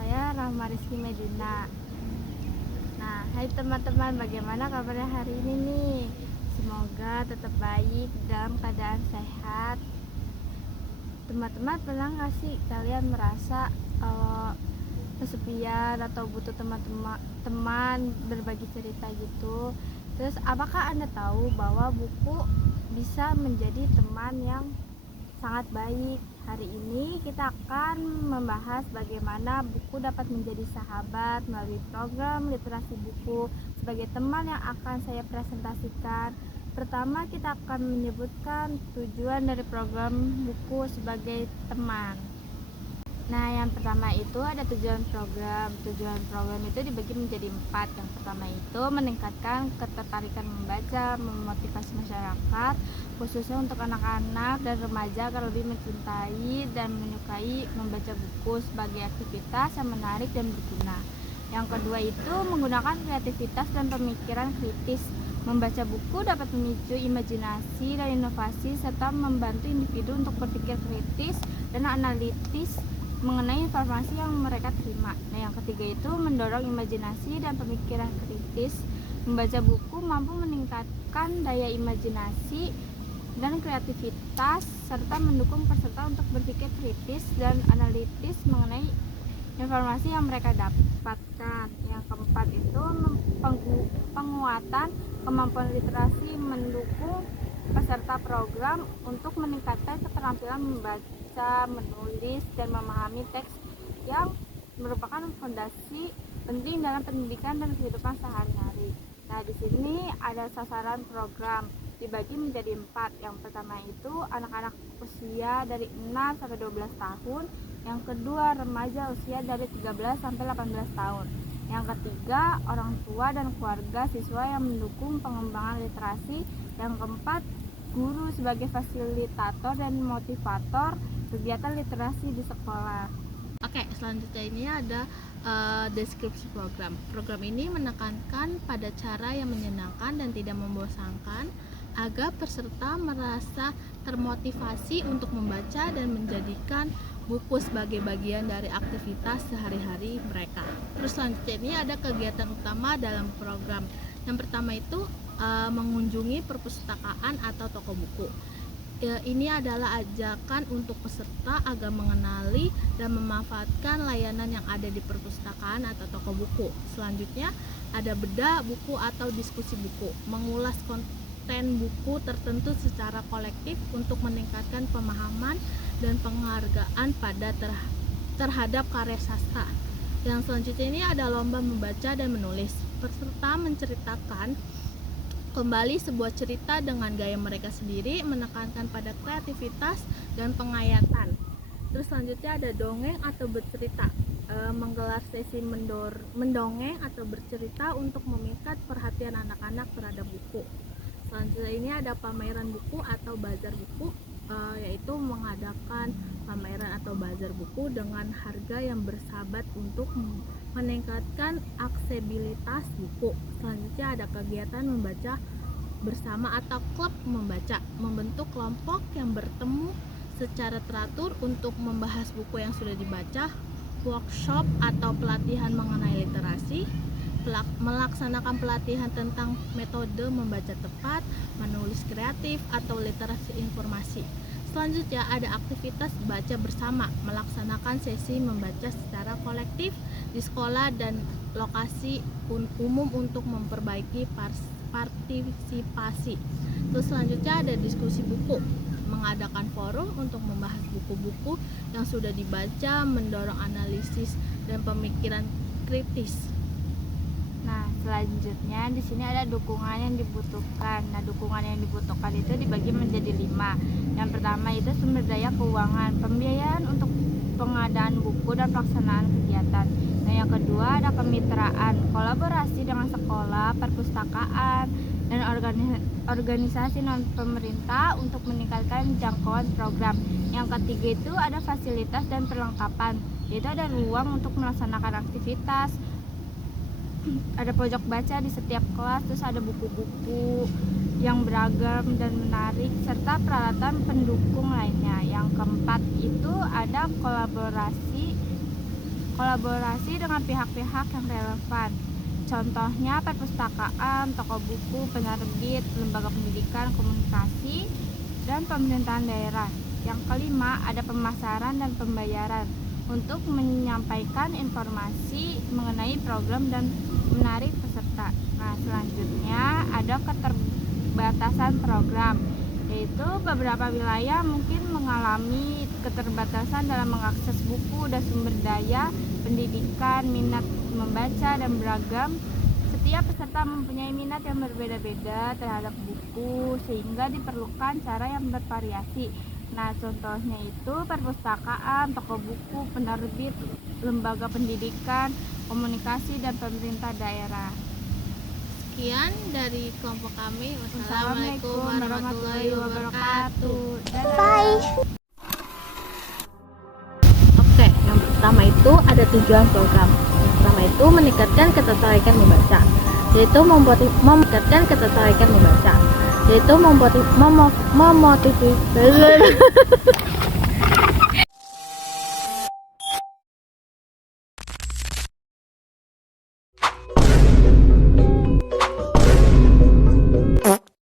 saya Rahma Rizky Medina. Nah, hai teman-teman, bagaimana kabarnya hari ini nih? Semoga tetap baik dalam keadaan sehat. Teman-teman pernah nggak sih kalian merasa kesepian atau butuh teman berbagi cerita gitu? Terus apakah Anda tahu bahwa buku bisa menjadi teman yang sangat baik? Hari ini kita akan membahas bagaimana buku dapat menjadi sahabat melalui program literasi buku sebagai teman yang akan saya presentasikan. Pertama, kita akan menyebutkan tujuan dari program buku sebagai teman. Nah, yang pertama itu ada tujuan program. Tujuan program itu dibagi menjadi 4. Yang pertama itu meningkatkan ketertarikan membaca, memotivasi masyarakat, khususnya untuk anak-anak dan remaja agar lebih mencintai dan menyukai membaca buku sebagai aktivitas yang menarik dan berguna. Yang kedua itu menggunakan kreativitas dan pemikiran kritis. Membaca buku dapat memicu imajinasi dan inovasi serta membantu individu untuk berpikir kritis dan analitis mengenai informasi yang mereka terima. Nah, yang ketiga itu mendorong imajinasi dan pemikiran kritis. Membaca buku mampu meningkatkan daya imajinasi dan kreativitas serta mendukung peserta untuk berpikir kritis dan analitis mengenai informasi yang mereka dapatkan. Yang keempat itu penguatan kemampuan literasi, mendukung peserta program untuk meningkatkan keterampilan membaca, menulis, dan memahami teks yang merupakan fondasi penting dalam pendidikan dan kehidupan sehari-hari. Nah, di sini ada sasaran program dibagi menjadi 4. Yang pertama itu anak-anak usia dari 6 sampai 12 tahun. Yang kedua remaja usia dari 13 sampai 18 tahun. Yang ketiga orang tua dan keluarga siswa yang mendukung pengembangan literasi. Yang keempat guru sebagai fasilitator dan motivator kegiatan literasi di sekolah. Oke, selanjutnya ini ada deskripsi program. Program ini menekankan pada cara yang menyenangkan dan tidak membosankan agar peserta merasa termotivasi untuk membaca dan menjadikan buku sebagai bagian dari aktivitas sehari-hari mereka. Terus selanjutnya ini ada kegiatan utama dalam program. Yang pertama itu mengunjungi perpustakaan atau toko buku. Ini adalah ajakan untuk peserta agar mengenali dan memanfaatkan layanan yang ada di perpustakaan atau toko buku. Selanjutnya ada bedah buku atau diskusi buku, mengulas konten buku tertentu secara kolektif untuk meningkatkan pemahaman dan penghargaan pada terhadap karya sastra. Yang selanjutnya ini ada lomba membaca dan menulis. Peserta menceritakan kembali sebuah cerita dengan gaya mereka sendiri, menekankan pada kreativitas dan penghayatan. Terus selanjutnya ada dongeng atau bercerita, menggelar sesi mendongeng atau bercerita untuk memikat perhatian anak-anak terhadap buku. Selanjutnya ini ada pameran buku atau bazar buku, yaitu mengadakan pameran atau bazar buku dengan harga yang bersahabat untuk meningkatkan aksesibilitas buku. Selanjutnya ada kegiatan membaca bersama atau klub membaca, membentuk kelompok yang bertemu secara teratur untuk membahas buku yang sudah dibaca, workshop atau pelatihan mengenai literasi, melaksanakan pelatihan tentang metode membaca tepat, menulis kreatif atau literasi informasi. Selanjutnya ada aktivitas baca bersama, melaksanakan sesi membaca secara kolektif di sekolah dan lokasi umum untuk memperbaiki partisipasi. Terus selanjutnya ada diskusi buku, mengadakan forum untuk membahas buku-buku yang sudah dibaca, mendorong analisis dan pemikiran kritis. Nah, selanjutnya di sini ada dukungan yang dibutuhkan. Nah, dukungan yang dibutuhkan itu dibagi menjadi 5. Yang pertama itu sumber daya keuangan, pembiayaan untuk pengadaan buku dan pelaksanaan kegiatan. Nah, yang kedua ada kemitraan, kolaborasi dengan sekolah, perpustakaan, dan organisasi non pemerintah untuk meningkatkan jangkauan program. Yang ketiga itu ada fasilitas dan perlengkapan, yaitu ada ruang untuk melaksanakan aktivitas, ada pojok baca di setiap kelas, terus ada buku-buku yang beragam dan menarik serta peralatan pendukung lainnya. Yang keempat itu ada kolaborasi dengan pihak-pihak yang relevan. Contohnya perpustakaan, toko buku, penerbit, lembaga pendidikan, komunikasi, dan pemerintahan daerah. Yang kelima, ada pemasaran dan pembayaran untuk menyampaikan informasi mengenai program dan menarik peserta. Nah, selanjutnya ada keterbatasan program, yaitu beberapa wilayah mungkin mengalami keterbatasan dalam mengakses buku dan sumber daya pendidikan, minat membaca dan beragam. Setiap peserta mempunyai minat yang berbeda-beda terhadap buku, sehingga diperlukan cara yang bervariasi. Nah, contohnya itu perpustakaan, toko buku, penerbit, lembaga pendidikan, komunikasi, dan pemerintah daerah. Sekian dari kelompok kami. Wassalamualaikum warahmatullahi wabarakatuh. Dadah. Bye. Oke, yang pertama itu ada tujuan program. Yang pertama itu meningkatkan ketertarikan membaca, yaitu meningkatkan ketertarikan membaca, yaitu memotivasi